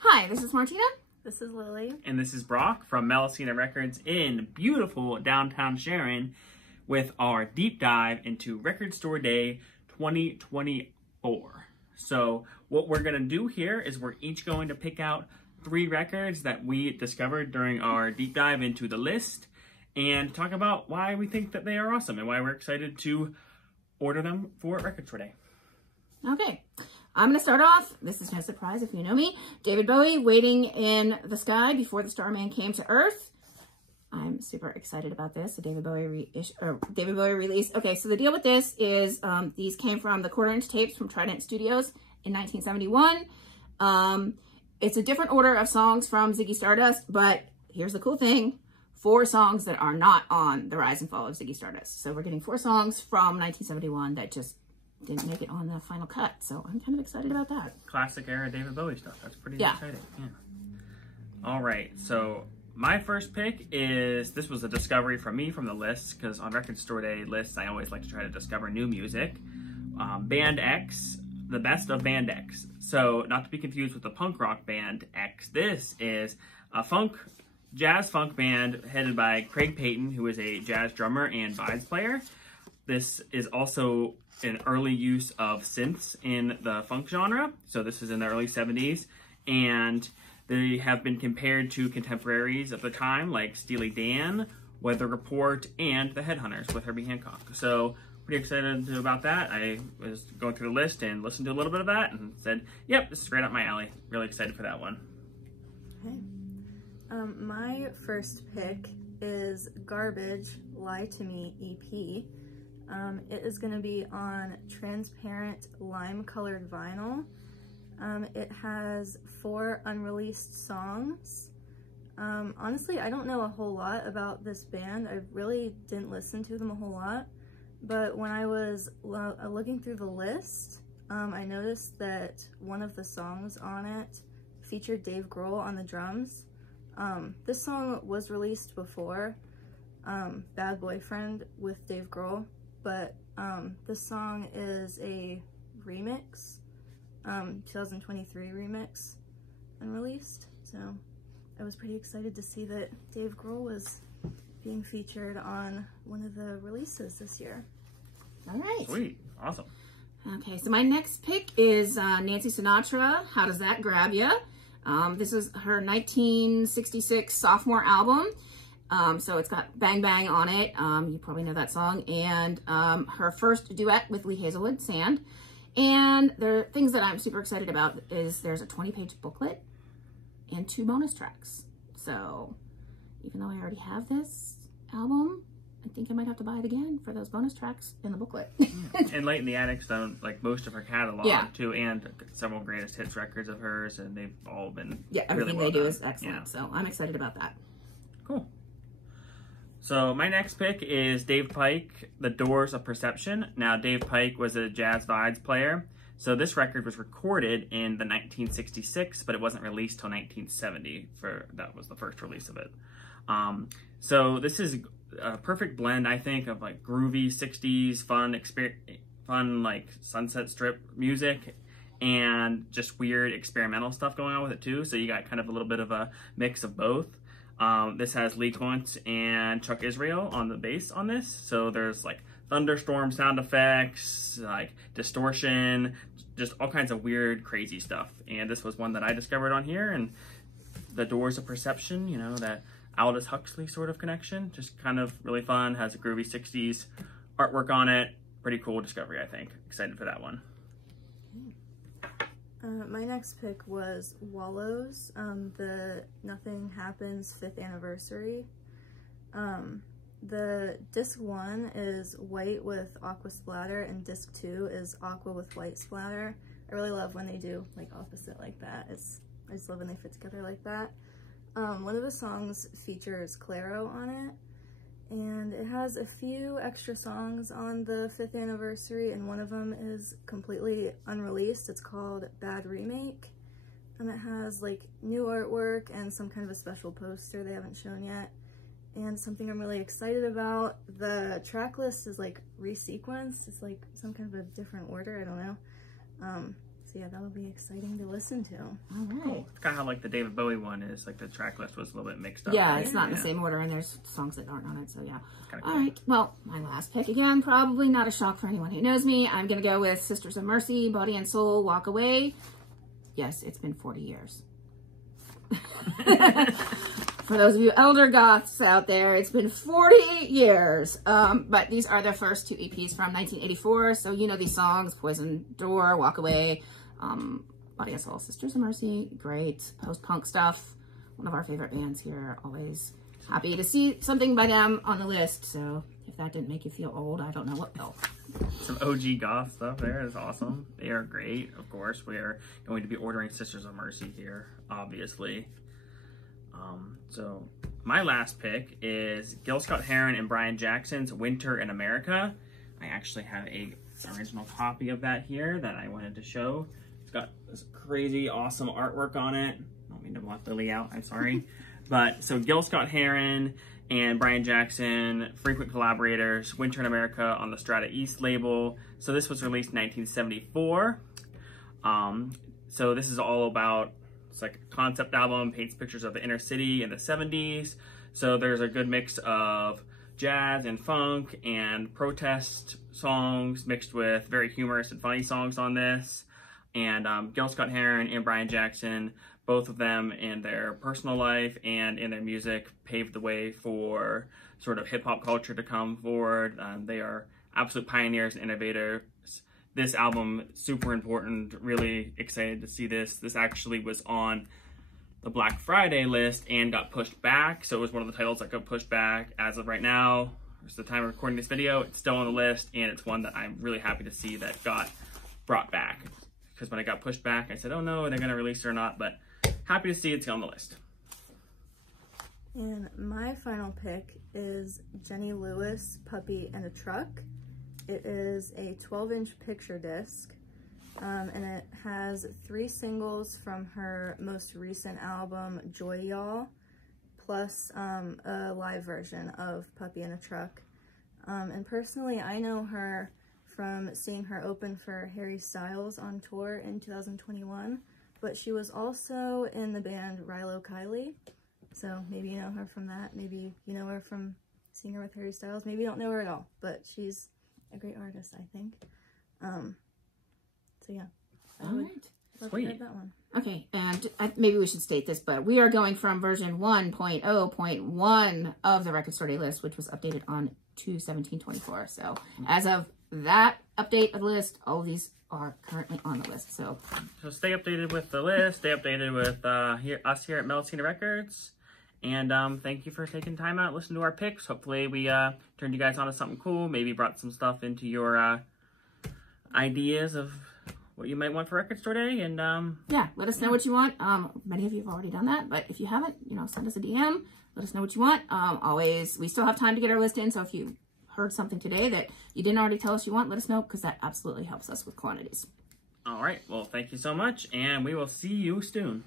Hi, this is Martina. This is Lily. And this is Brock from Melisina Records in beautiful downtown Sharon with our deep dive into Record Store Day 2024. So what we're going to do here is we're each going to pick out 3 records that we discovered during our deep dive into the list and talk about why we think that they are awesome and why we're excited to order them for Record Store Day. Okay, I'm going to start off. This is no surprise if you know me. David Bowie, Waiting in the Sky Before the Starman Came to Earth. I'm super excited about this. A David Bowie release. Okay, so the deal with this is these came from the quarter-inch tapes from Trident Studios in 1971. It's a different order of songs from Ziggy Stardust, but here's the cool thing. 4 songs that are not on the Rise and Fall of Ziggy Stardust. So we're getting 4 songs from 1971 that just didn't make it on the final cut. So I'm kind of excited about that. Classic era David Bowie stuff. That's pretty exciting. Yeah. All right, so my first pick is, this was a discovery from me from the list, because on Record Store Day lists, I always like to try to discover new music. Band X, the best of Band X. So not to be confused with the punk rock band X, this is a jazz funk band headed by Craig Payton, who is a jazz drummer and vibes player. This is also an early use of synths in the funk genre. So this is in the early 70s, and they have been compared to contemporaries of the time like Steely Dan, Weather Report, and the Headhunters with Herbie Hancock. So pretty excited about that. I was going through the list and listened to a little bit of that and said, yep, this is right up my alley. Really excited for that one. Okay. My first pick is Garbage, Lie to Me EP. It is going to be on transparent lime-colored vinyl. It has 4 unreleased songs. Honestly, I don't know a whole lot about this band. I really didn't listen to them a whole lot. But when I was looking through the list, I noticed that one of the songs on it featured Dave Grohl on the drums. This song was released before Bad Boyfriend with Dave Grohl, but this song is a remix, 2023 remix, unreleased. So I was pretty excited to see that Dave Grohl was being featured on one of the releases this year. All right. Sweet. Awesome. Okay, so my next pick is Nancy Sinatra, How Does That Grab Ya? This is her 1966 sophomore album. So it's got Bang Bang on it. You probably know that song. And her first duet with Lee Hazelwood, Sand. And the things that I'm super excited about is there's a 20-page booklet and 2 bonus tracks. So even though I already have this album, I think I might have to buy it again for those bonus tracks in the booklet. And Late in the Attic's done like most of her catalog too, and several greatest hits records of hers, and they've all been everything really well they do done. is excellent. So I'm excited about that. Cool. So my next pick is Dave Pike, The Doors of Perception. Now Dave Pike was a jazz vibes player, so this record was recorded in the 1966, but it wasn't released till 1970. That was the first release of it. So this is a perfect blend, I think, of like groovy 60s fun like Sunset Strip music and just weird experimental stuff going on with it too. So you got kind of a little bit of a mix of both. This has Lee Kuntz and Chuck Israel on the bass on this. So there's like thunderstorm sound effects, like distortion, just all kinds of weird, crazy stuff. And this was one that I discovered on here, and The Doors of Perception, you know, that Aldous Huxley sort of connection, just kind of really fun, has a groovy 60s artwork on it. Pretty cool discovery, I think. Excited for that one. My next pick was Wallows, the Nothing Happens 5th anniversary. The disc 1 is white with aqua splatter, and disc 2 is aqua with white splatter. I really love when they do like opposite like that. I just love when they fit together like that. One of the songs features Claro on it, and it has a few extra songs on the 5th anniversary, and one of them is completely unreleased. It's called Bad Remake, and it has like new artwork and some kind of a special poster they haven't shown yet, and something I'm really excited about. The track list is like resequenced. It's like some kind of a different order, I don't know. So So yeah, that'll be exciting to listen to. All right. Cool. It's kind of how like the David Bowie one is. Like the track list was a little bit mixed up. Yeah, right? it's not in the same order, and there's songs that aren't on it, so yeah. Kinda All cool. right, well, my last pick again, probably not a shock for anyone who knows me. I'm going to go with Sisters of Mercy, Body and Soul, Walk Away. Yes, it's been 40 years. For those of you elder goths out there, it's been 40 years. But these are their first 2 EPs from 1984, so you know these songs, Poison Door, Walk Away, Body and Soul, Sisters of Mercy, great post-punk stuff. One of our favorite bands here. Always happy to see something by them on the list. So if that didn't make you feel old, I don't know what will. Some OG goth stuff there is awesome. They are great. Of course, we are going to be ordering Sisters of Mercy here, obviously. So my last pick is Gil Scott-Heron and Brian Jackson's Winter in America. I actually have a original copy of that here that I wanted to show. It's got this crazy, awesome artwork on it. I don't mean to block Lily out, I'm sorry. But so Gil Scott-Heron and Brian Jackson, frequent collaborators, Winter in America on the Strata East label. So this was released in 1974. So this is all about, it's like a concept album, paints pictures of the inner city in the 70s. So there's a good mix of jazz and funk and protest songs mixed with very humorous and funny songs on this. And Gil Scott-Heron and Brian Jackson, both of them in their personal life and in their music, paved the way for sort of hip-hop culture to come forward. They are absolute pioneers and innovators. This album, super important, really excited to see this. This actually was on the Black Friday list and got pushed back. So it was one of the titles that got pushed back. As of right now, it's the time of recording this video, it's still on the list, and it's one that I'm really happy to see that got brought back. Because when it got pushed back, I said, oh no, are they going to release it or not? But happy to see it's on the list. And my final pick is Jenny Lewis, Puppy and a Truck. It is a 12-inch picture disc, and it has 3 singles from her most recent album, Joy Y'all, plus a live version of Puppy and a Truck. And personally, I know her from seeing her open for Harry Styles on tour in 2021, but she was also in the band Rilo Kiley, so maybe you know her from that, maybe you know her from seeing her with Harry Styles, maybe you don't know her at all, but she's a great artist, I think. So yeah, All right. love to hear that one. Okay, and maybe we should state this, but we are going from version 1.0.1 of the Record Store Day list, which was updated on 2/17/24. So as of that update of the list, all of these are currently on the list. So stay updated with the list, stay updated with us here at Melcina Records. And thank you for taking time out to listen to our picks. Hopefully we turned you guys onto something cool, maybe brought some stuff into your ideas of what you might want for Record Store Day. And yeah, let us know what you want. Many of you have already done that, but if you haven't, you know, send us a DM. Let us know what you want. Always, we still have time to get our list in, so if you heard something today that you didn't already tell us you want, let us know, because that absolutely helps us with quantities. all right, well, thank you so much, and we will see you soon.